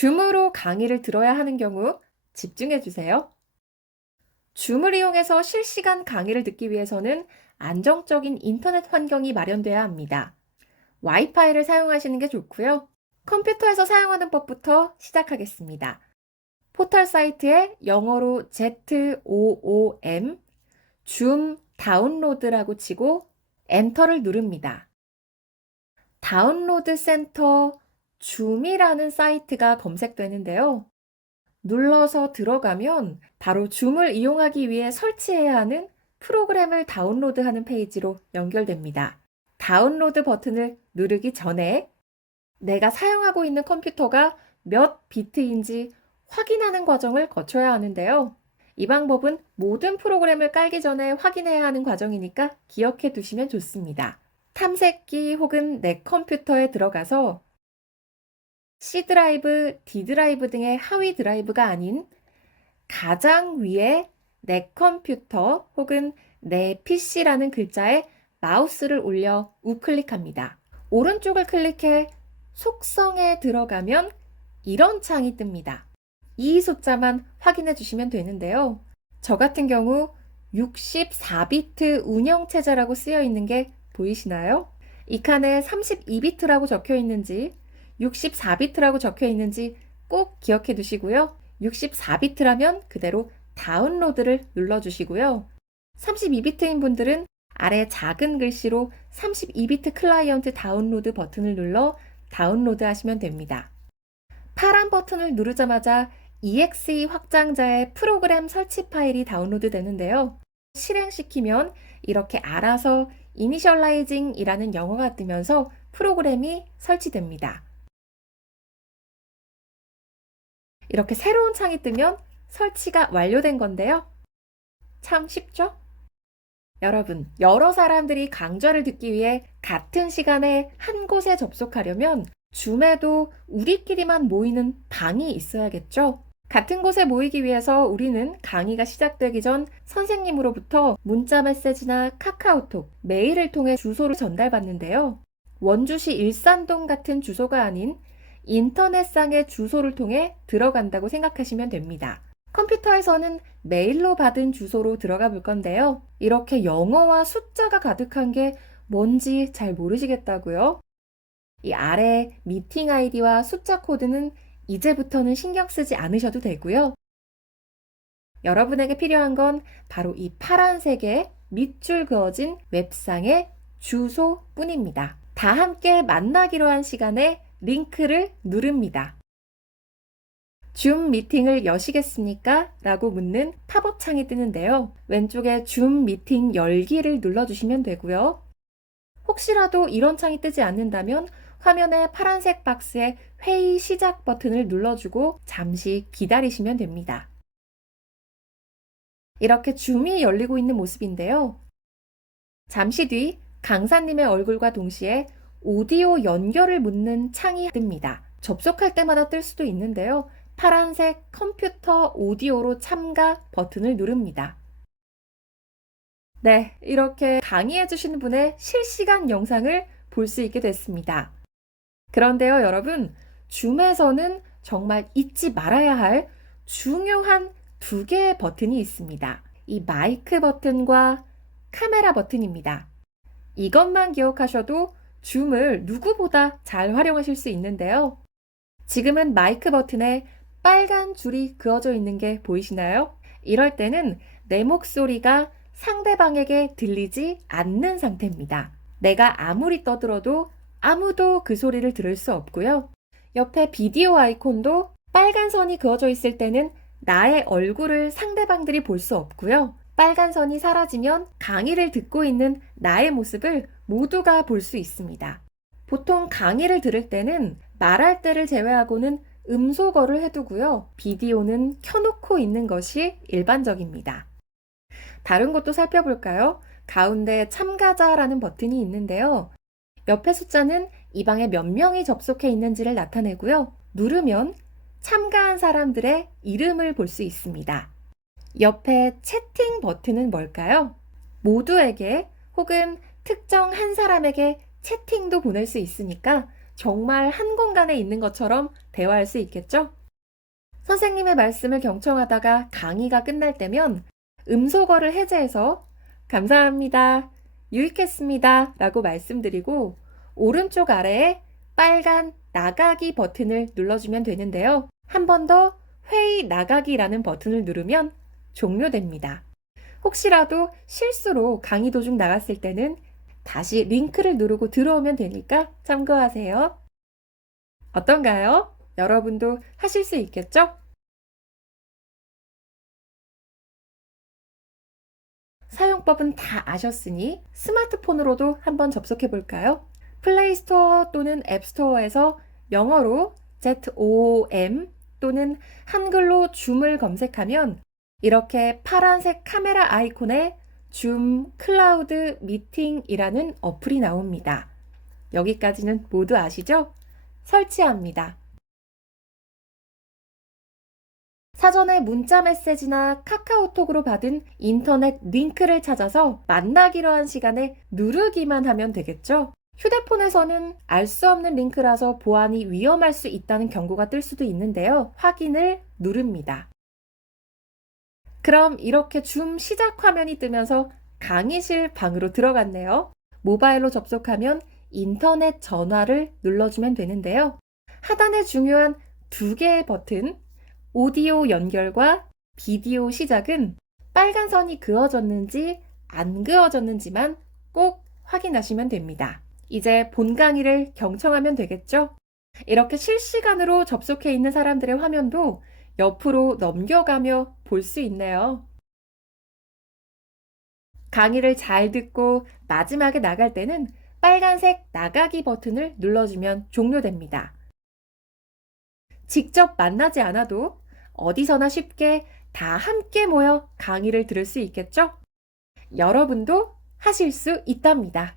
줌으로 강의를 들어야 하는 경우 집중해 주세요. 줌을 이용해서 실시간 강의를 듣기 위해서는 안정적인 인터넷 환경이 마련돼야 합니다. 와이파이를 사용하시는 게 좋고요. 컴퓨터에서 사용하는 법부터 시작하겠습니다. 포털 사이트에 영어로 ZOOM, 줌 다운로드라고 치고 엔터를 누릅니다. 다운로드 센터 줌이라는 사이트가 검색되는데요. 눌러서 들어가면 바로 줌을 이용하기 위해 설치해야 하는 프로그램을 다운로드하는 페이지로 연결됩니다. 다운로드 버튼을 누르기 전에 내가 사용하고 있는 컴퓨터가 몇 비트인지 확인하는 과정을 거쳐야 하는데요. 이 방법은 모든 프로그램을 깔기 전에 확인해야 하는 과정이니까 기억해 두시면 좋습니다. 탐색기 혹은 내 컴퓨터에 들어가서 C 드라이브, D 드라이브 등의 하위 드라이브가 아닌 가장 위에 내 컴퓨터 혹은 내 PC라는 글자에 마우스를 올려 우클릭합니다. 오른쪽을 클릭해 속성에 들어가면 이런 창이 뜹니다. 이 숫자만 확인해 주시면 되는데요. 저 같은 경우 64비트 운영체제라고 쓰여 있는 게 보이시나요? 이 칸에 32비트라고 적혀 있는지 64비트라고 적혀 있는지 꼭 기억해 두시고요. 64비트라면 그대로 다운로드를 눌러주시고요. 32비트인 분들은 아래 작은 글씨로 32비트 클라이언트 다운로드 버튼을 눌러 다운로드 하시면 됩니다. 파란 버튼을 누르자마자 exe 확장자의 프로그램 설치 파일이 다운로드 되는데요. 실행시키면 이렇게 알아서 이니셜라이징 이라는 영어가 뜨면서 프로그램이 설치됩니다. 이렇게 새로운 창이 뜨면 설치가 완료된 건데요. 참 쉽죠? 여러분, 여러 사람들이 강좌를 듣기 위해 같은 시간에 한 곳에 접속하려면 줌에도 우리끼리만 모이는 방이 있어야겠죠? 같은 곳에 모이기 위해서 우리는 강의가 시작되기 전 선생님으로부터 문자 메시지나 카카오톡, 메일을 통해 주소를 전달받는데요. 원주시 일산동 같은 주소가 아닌 인터넷상의 주소를 통해 들어간다고 생각하시면 됩니다. 컴퓨터에서는 메일로 받은 주소로 들어가 볼 건데요. 이렇게 영어와 숫자가 가득한 게 뭔지 잘 모르시겠다고요? 이 아래 미팅 아이디와 숫자 코드는 이제부터는 신경 쓰지 않으셔도 되고요. 여러분에게 필요한 건 바로 이 파란색의 밑줄 그어진 웹상의 주소뿐입니다. 다 함께 만나기로 한 시간에 링크를 누릅니다. 줌 미팅을 여시겠습니까? 라고 묻는 팝업 창이 뜨는데요. 왼쪽에 줌 미팅 열기를 눌러주시면 되고요. 혹시라도 이런 창이 뜨지 않는다면 화면의 파란색 박스에 회의 시작 버튼을 눌러주고 잠시 기다리시면 됩니다. 이렇게 줌이 열리고 있는 모습인데요. 잠시 뒤 강사님의 얼굴과 동시에 오디오 연결을 묻는 창이 뜹니다. 접속할 때마다 뜰 수도 있는데요. 파란색 컴퓨터 오디오로 참가 버튼을 누릅니다. 네, 이렇게 강의해 주시는 분의 실시간 영상을 볼 수 있게 됐습니다. 그런데요, 여러분, 줌에서는 정말 잊지 말아야 할 중요한 두 개의 버튼이 있습니다. 이 마이크 버튼과 카메라 버튼입니다. 이것만 기억하셔도 줌을 누구보다 잘 활용하실 수 있는데요. 지금은 마이크 버튼에 빨간 줄이 그어져 있는 게 보이시나요? 이럴 때는 내 목소리가 상대방에게 들리지 않는 상태입니다. 내가 아무리 떠들어도 아무도 그 소리를 들을 수 없고요. 옆에 비디오 아이콘도 빨간 선이 그어져 있을 때는 나의 얼굴을 상대방들이 볼 수 없고요. 빨간 선이 사라지면 강의를 듣고 있는 나의 모습을 모두가 볼 수 있습니다. 보통 강의를 들을 때는 말할 때를 제외하고는 음소거를 해두고요. 비디오는 켜놓고 있는 것이 일반적입니다. 다른 것도 살펴볼까요? 가운데 참가자라는 버튼이 있는데요. 옆에 숫자는 이 방에 몇 명이 접속해 있는지를 나타내고요. 누르면 참가한 사람들의 이름을 볼 수 있습니다. 옆에 채팅 버튼은 뭘까요? 모두에게 혹은 특정 한 사람에게 채팅도 보낼 수 있으니까 정말 한 공간에 있는 것처럼 대화할 수 있겠죠? 선생님의 말씀을 경청하다가 강의가 끝날 때면 음소거를 해제해서 감사합니다, 유익했습니다 라고 말씀드리고 오른쪽 아래에 빨간 나가기 버튼을 눌러주면 되는데요. 한 번 더 회의 나가기라는 버튼을 누르면 종료됩니다. 혹시라도 실수로 강의 도중 나갔을 때는 다시 링크를 누르고 들어오면 되니까 참고하세요. 어떤가요? 여러분도 하실 수 있겠죠? 사용법은 다 아셨으니 스마트폰으로도 한번 접속해 볼까요? 플레이스토어 또는 앱스토어에서 영어로 ZOOM 또는 한글로 줌을 검색하면 이렇게 파란색 카메라 아이콘에 줌 클라우드 미팅이라는 어플이 나옵니다. 여기까지는 모두 아시죠? 설치합니다. 사전에 문자 메시지나 카카오톡으로 받은 인터넷 링크를 찾아서 만나기로 한 시간에 누르기만 하면 되겠죠? 휴대폰에서는 알 수 없는 링크라서 보안이 위험할 수 있다는 경고가 뜰 수도 있는데요. 확인을 누릅니다. 그럼 이렇게 줌 시작 화면이 뜨면서 강의실 방으로 들어갔네요. 모바일로 접속하면 인터넷 전화를 눌러주면 되는데요. 하단에 중요한 두 개의 버튼, 오디오 연결과 비디오 시작은 빨간 선이 그어졌는지 안 그어졌는지만 꼭 확인하시면 됩니다. 이제 본 강의를 경청하면 되겠죠? 이렇게 실시간으로 접속해 있는 사람들의 화면도 옆으로 넘겨가며 볼 수 있네요. 강의를 잘 듣고 마지막에 나갈 때는 빨간색 나가기 버튼을 눌러주면 종료됩니다. 직접 만나지 않아도 어디서나 쉽게 다 함께 모여 강의를 들을 수 있겠죠? 여러분도 하실 수 있답니다.